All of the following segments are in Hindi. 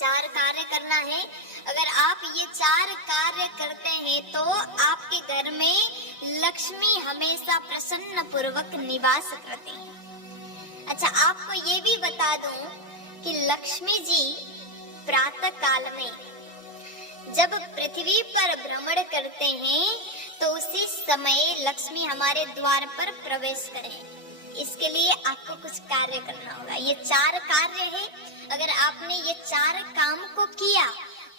4 कार्य करना है। अगर आप ये 4 कार्य करते हैं तो आपके घर में लक्ष्मी हमेशा प्रसन्न पूर्वक निवास करती है। अच्छा, आपको ये भी बता दूं कि लक्ष्मी जी प्रातः काल में जब पृथ्वी पर भ्रमण करते हैं तो उसी समय लक्ष्मी हमारे द्वार पर प्रवेश करें। इसके लिए आपको कुछ कार्य करना होगा। ये 4 कार्य है। अगर आपने ये 4 काम को किया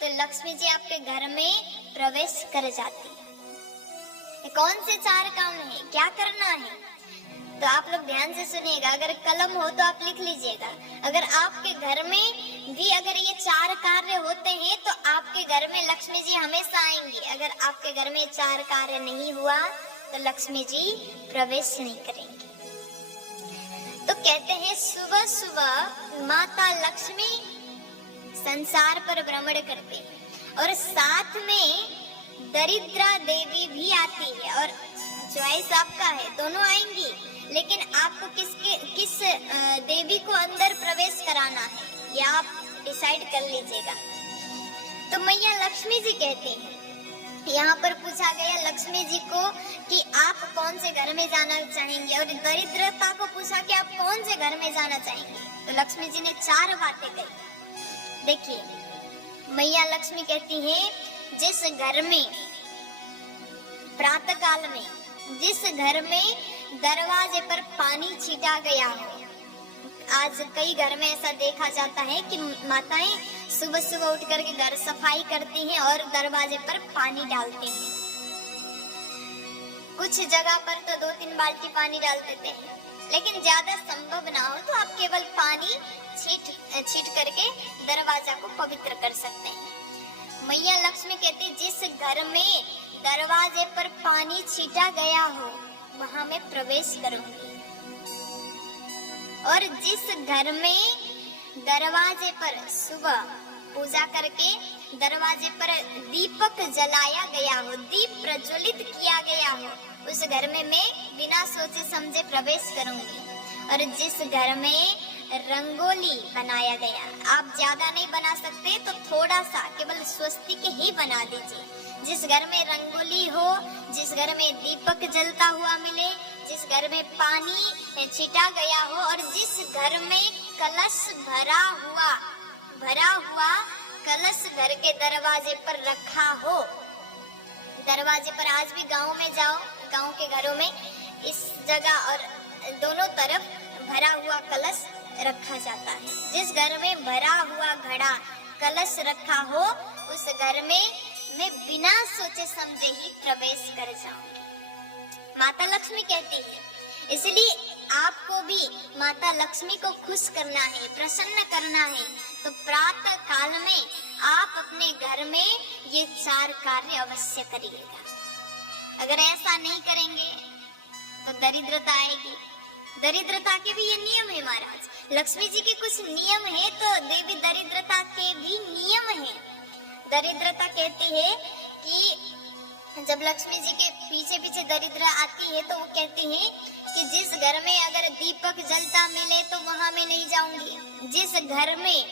तो लक्ष्मी जी आपके घर में प्रवेश कर जाती है। कौन से 4 काम है, क्या करना है, तो आप लोग ध्यान से सुनिएगा। अगर कलम हो तो आप लिख लीजिएगा। अगर आपके घर में भी अगर ये 4 कार्य होते हैं तो आपके घर में लक्ष्मी जी हमेशा आएंगी। अगर आपके घर में 4 कार्य नहीं हुआ तो लक्ष्मी जी प्रवेश नहीं करेंगी। तो कहते हैं सुबह सुबह माता लक्ष्मी संसार पर भ्रमण करते हैं और साथ में दरिद्रा देवी भी आती है। और चॉइस आपका है, दोनों आएंगी, लेकिन आपको किस देवी को अंदर प्रवेश कराना है ये आप डिसाइड कर लीजिएगा। तो मैया लक्ष्मी जी कहते हैं, यहाँ पर पूछा गया लक्ष्मी जी को कि आप कौन से घर में जाना चाहेंगे, और दरिद्रता को पूछा कि आप कौन से घर में जाना चाहेंगे। तो लक्ष्मी जी ने 4 बातें कही। देखिए, मैया लक्ष्मी कहती हैं, जिस घर में प्रातः काल में जिस घर में दरवाजे पर पानी छिटा गया हो, आज कई घर में ऐसा देखा जाता है कि माताएं सुबह सुबह उठ करके घर सफाई करती हैं और दरवाजे पर पानी डालती हैं। कुछ जगह पर तो 2-3 बाल्टी पानी डाल देते हैं, लेकिन ज्यादा संभव ना हो तो आप केवल पानी छीट करके दरवाजा को पवित्र कर सकते हैं। मैया लक्ष्मी कहती, जिस घर में दरवाजे पर पानी छीटा गया हो वहां मैं प्रवेश करूंगी, और जिस घर में दरवाजे पर सुबह पूजा करके दरवाजे पर दीपक जलाया गया हो, दीप प्रज्वलित किया गया हो, उस घर में मैं बिना सोचे समझे प्रवेश करूंगी। और जिस घर में रंगोली बनाया गया, आप ज्यादा नहीं बना सकते तो थोड़ा सा केवल स्वस्तिक ही बना दीजिए। जिस घर में रंगोली हो, जिस घर में दीपक जलता हुआ मिले, जिस घर में पानी छिटा गया हो, और जिस घर में कलश भरा हुआ कलश घर के दरवाजे पर रखा हो। दरवाजे पर आज भी गांव में जाओ, गांव के घरों में इस जगह और दोनों तरफ भरा हुआ कलश रखा जाता है। जिस घर में भरा हुआ घड़ा कलश रखा हो उस घर में मैं बिना सोचे समझे ही प्रवेश कर जाऊंगी। माता लक्ष्मी कहती है, इसलिए आपको भी माता लक्ष्मी को खुश करना है, प्रसन्न करना है, तो प्रातः काल में आप अपने घर में ये 4 कार्य अवश्य करिएगा। अगर ऐसा नहीं करेंगे तो दरिद्रता आएगी। दरिद्रता के भी ये नियम है महाराज। लक्ष्मी जी के कुछ नियम है तो देवी दरिद्रता के भी नियम है। दरिद्रता कहती है कि जब लक्ष्मी जी के पीछे पीछे दरिद्र आती है तो वो कहती है कि जिस घर में अगर दीपक जलता मिले तो वहां मैं नहीं जाऊंगी, जिस घर में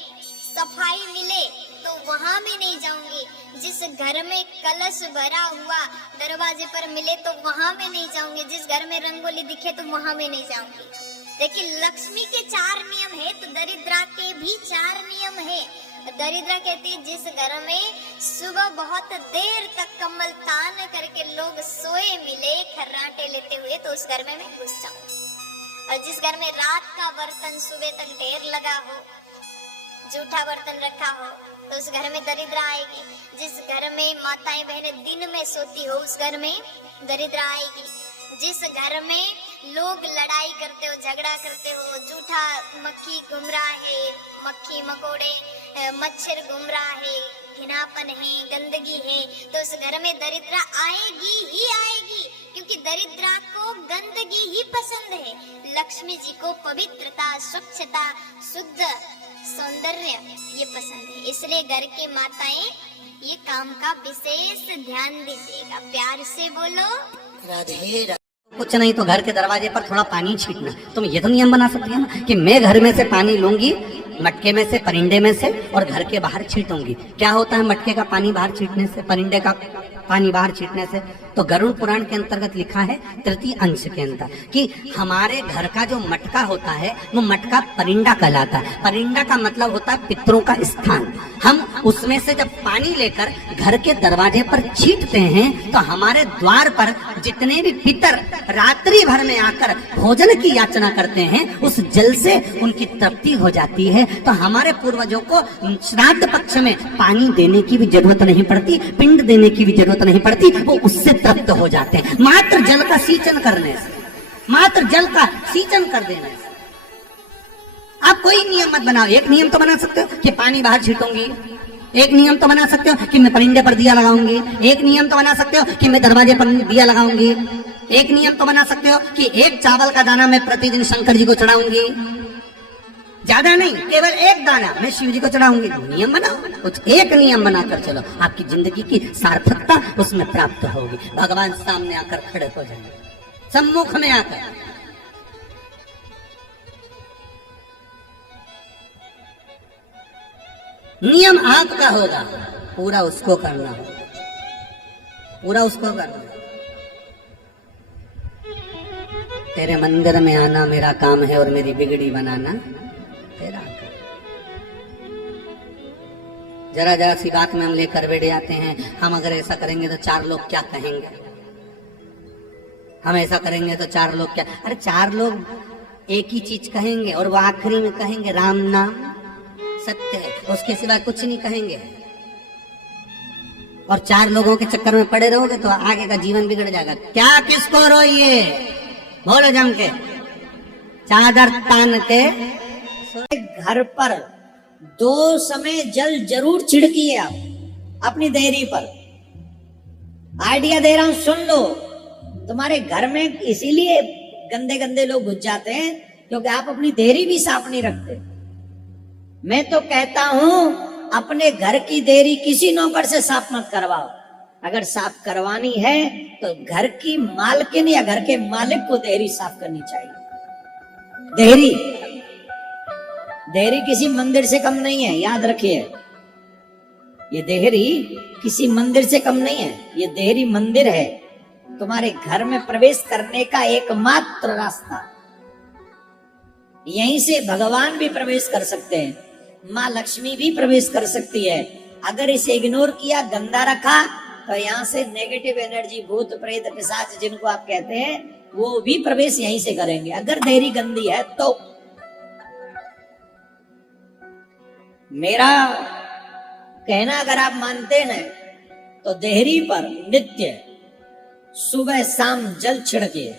सफाई मिले तो वहां मैं नहीं जाऊंगी, जिस घर में कलश भरा हुआ दरवाजे पर मिले तो वहां मैं नहीं जाऊंगी, जिस घर में रंगोली दिखे तो वहां मैं नहीं जाऊंगी। लेकिन लक्ष्मी के 4 नियम है तो दरिद्रा के भी 4 नियम है। दरिद्रा कहती है, जिस घर में सुबह बहुत देर तक कमल तान करके लोग सोए मिले खर्राटे लेते हुए तो उस घर में मैं घुस जाऊं। और जिस घर में रात का बर्तन सुबह तक ढेर लगा हो, जूठा बर्तन रखा हो, तो उस घर में दरिद्रा आएगी। जिस घर में माताएं बहनें दिन में सोती हो उस घर में दरिद्रा आएगी। जिस घर में लोग लड़ाई करते हो, झगड़ा करते हो, जूठा मक्खी घूम रहा है, मक्खी मकोड़े मच्छर घूम रहा है, घिनापन है, गंदगी है, तो उस घर में दरिद्रा आएगी ही आएगी, क्योंकि दरिद्रा को गंदगी ही पसंद है। लक्ष्मी जी को पवित्रता, स्वच्छता, शुद्ध सौंदर्य ये पसंद है। इसलिए घर की माताएं ये काम का विशेष ध्यान दीजिएगा। प्यार से बोलो राधे राधे। कुछ नहीं तो घर के दरवाजे पर थोड़ा पानी छीटना। तुम ये तो नियम बना सकती है ना कि मैं घर में से पानी लूंगी, मटके में से, परिंदे में से और घर के बाहर छीटूंगी। क्या होता है मटके का पानी बाहर छीटने से, परिंदे का पानी बाहर छीटने से? तो गरुड़ पुराण के अंतर्गत लिखा है तृतीय अंश के अंदर कि हमारे घर का जो मटका होता है वो मटका परिंदा कहलाता है। परिंदा का मतलब होता है पितरों का स्थान। हम उसमें से जब पानी लेकर घर के दरवाजे पर छीटते हैं तो हमारे द्वार पर जितने भी पितर रात्रि भर में आकर भोजन की याचना करते हैं उस जल से उनकी तृप्ति हो जाती है। तो हमारे पूर्वजों को श्राद्ध पक्ष में पानी देने की भी जरूरत नहीं पड़ती, पिंड देने की भी जरूरत नहीं पड़ती, वो उससे तृप्त हो जाते हैं मात्र जल का सींचन करने से, मात्र जल का सींचन कर देने से। आप कोई नियम मत बनाओ। एक नियम तो बना सकते हो कि पानी बाहर छीटूंगी, एक नियम तो बना सकते हो कि मैं परिंदे पर दिया लगाऊंगी, एक नियम तो बना सकते हो कि मैं दरवाजे पर दिया लगाऊंगी, एक नियम तो बना सकते हो कि एक चावल का दाना मैं प्रतिदिन शंकर जी को चढ़ाऊंगी। ज्यादा नहीं, केवल एक दाना मैं शिव जी को चढ़ाऊंगी। नियम बनाओ, कुछ एक नियम बनाकर चलो, आपकी जिंदगी की सार्थकता उसमें प्राप्त होगी। भगवान सामने आकर खड़े हो जाएंगे, सम्मुख में आकर। नियम आपका होगा, पूरा उसको करना होगा, पूरा उसको करना। तेरे मंदिर में आना मेरा काम है और मेरी बिगड़ी बनाना तेरा काम। जरा जरा सी बात में हम लेकर बैठ जाते हैं, हम अगर ऐसा करेंगे तो 4 लोग क्या कहेंगे, हम ऐसा करेंगे तो 4 लोग क्या। अरे 4 लोग एक ही चीज कहेंगे और वो आखिरी में कहेंगे राम नाम सत्य है, उसके सिवा कुछ नहीं कहेंगे। और 4 लोगों के चक्कर में पड़े रहोगे तो आगे का जीवन बिगड़ जाएगा। क्या किसको रोइए, बोलो जम के, चादर तान के। घर पर 2 समय जल जरूर छिड़किए आप अपनी देहरी पर। आइडिया दे रहा हूं, सुन लो। तुम्हारे घर में इसीलिए गंदे गंदे लोग घुस जाते हैं क्योंकि आप अपनी देहरी भी साफ नहीं रखते। मैं तो कहता हूं अपने घर की देहरी किसी नौकर से साफ मत करवाओ। अगर साफ करवानी है तो घर की मालकिन या घर के मालिक को देहरी साफ करनी चाहिए। देहरी देहरी किसी मंदिर से कम नहीं है, याद रखिए। ये देहरी किसी मंदिर से कम नहीं है, ये देहरी मंदिर है। तुम्हारे घर में प्रवेश करने का एकमात्र रास्ता, यहीं से भगवान भी प्रवेश कर सकते हैं, माँ लक्ष्मी भी प्रवेश कर सकती है। अगर इसे इग्नोर किया, गंदा रखा, तो यहाँ से नेगेटिव एनर्जी, भूत प्रेत पिशाच जिनको आप कहते हैं, वो भी प्रवेश यहीं से करेंगे अगर देहरी गंदी है तो। मेरा कहना अगर आप मानते हैं तो देहरी पर नित्य सुबह शाम जल छिड़किए,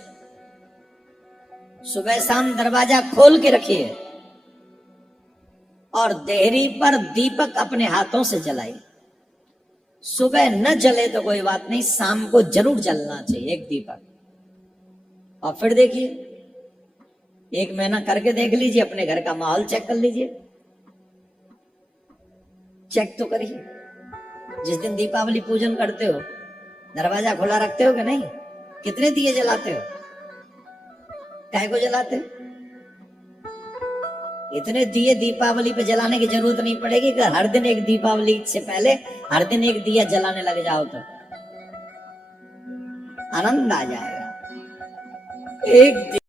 सुबह शाम दरवाजा खोल के रखिए और देहरी पर दीपक अपने हाथों से जलाइए। सुबह न जले तो कोई बात नहीं, शाम को जरूर जलना चाहिए एक दीपक। और फिर देखिए, 1 महीना करके देख लीजिए, अपने घर का माहौल चेक कर लीजिए, चेक तो करिए। जिस दिन दीपावली पूजन करते हो दरवाजा खुला रखते हो कि नहीं? कितने दिए जलाते हो? काहे को जलाते हो? इतने दिए दीपावली पे जलाने की जरूरत नहीं पड़ेगी कि हर दिन एक दीपावली से पहले हर दिन एक दिया जलाने लग जाओ तो आनंद आ जाएगा। एक